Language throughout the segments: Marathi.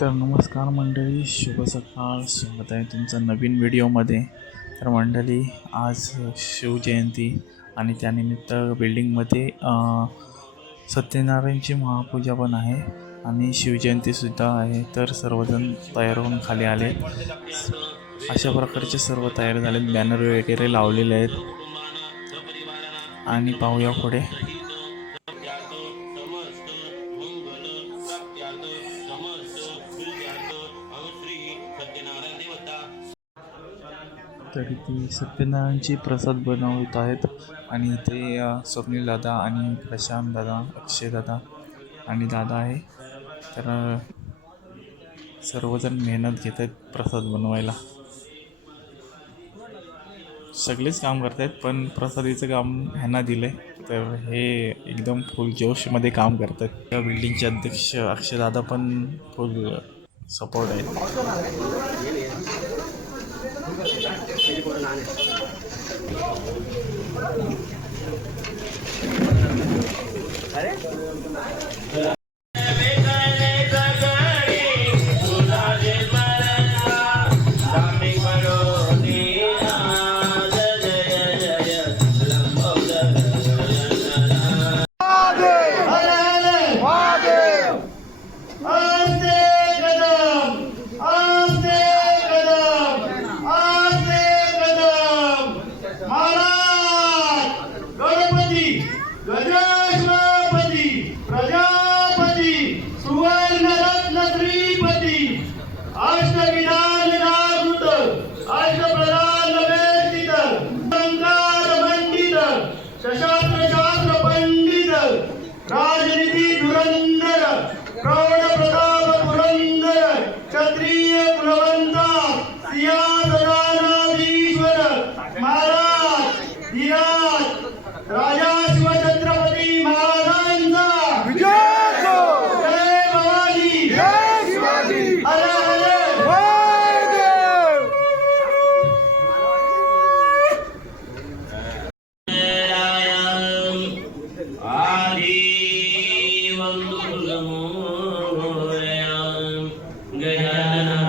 तर नमस्कार मंडळी, शुभ सकाळ. स्वागत आहे तुमचं नवीन व्हिडिओमध्ये. तर मंडळी, आज शिवजयंती आणि त्यानिमित्त बिल्डिंगमध्ये सत्यनारायणची महापूजा पण आहे आणि शिवजयंतीसुद्धा आहे. तर सर्वजण तयार होऊन खाली आले. अशा प्रकारचे सर्व तयार झालेत, बॅनर वगैरे लावलेले आहेत. आणि पाहूया पुढे. तरी ती सत्यनारायणची प्रसाद बनवत आहेत आणि ते स्वप्नील दादा आणि प्रशांत दादा, अक्षय दादा आणि दादा आहे. तर सर्वजण मेहनत घेत आहेत प्रसाद बनवायला. सगळेच काम करत आहेत, पण प्रसादीचं काम ह्यांना दिलं आहे. तर हे एकदम फुल जोशमध्ये काम करत आहेत. त्या बिल्डिंगचे अध्यक्ष अक्षय दादा पण फुल सपोर्ट आहेत. Gana,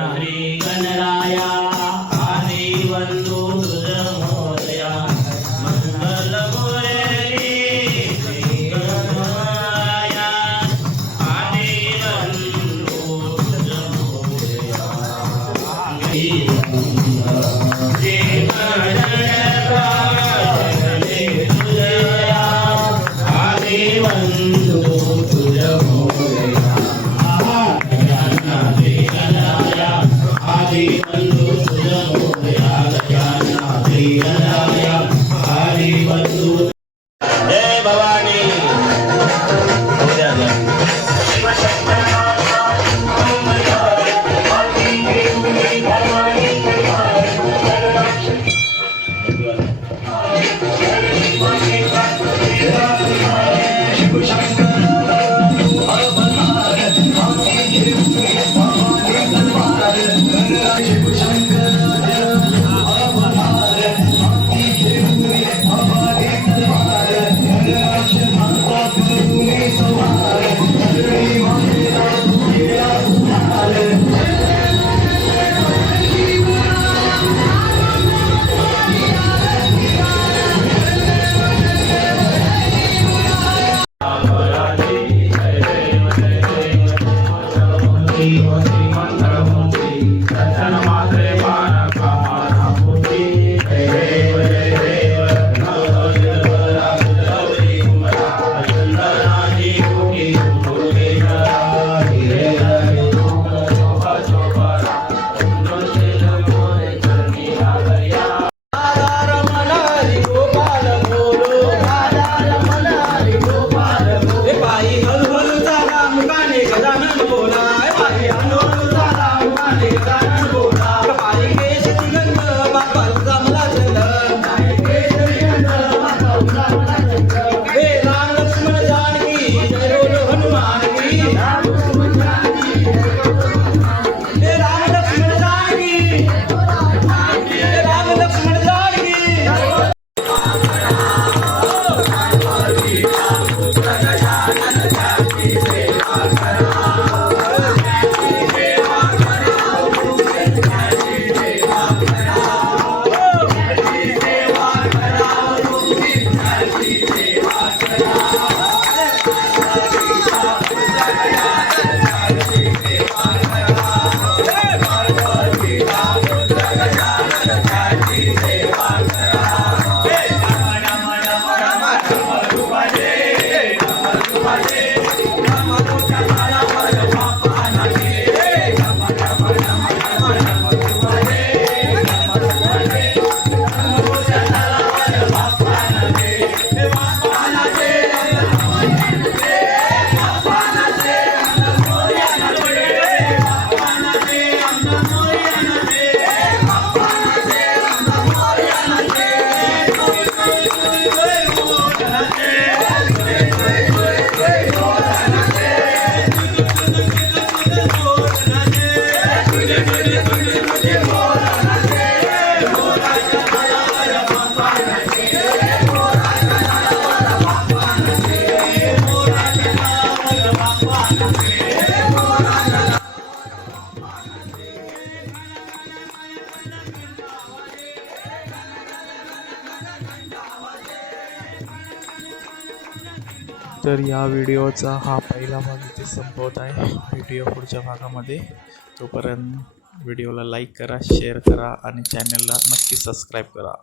तर या व्हिडिओचा हा पहिला भाग इथे संपवत आहे. व्हिडिओ पुढच्या भागामध्ये. तोपर्यंत व्हिडिओला लाईक करा, शेअर करा आणि चॅनलला नक्की सबस्क्राईब करा.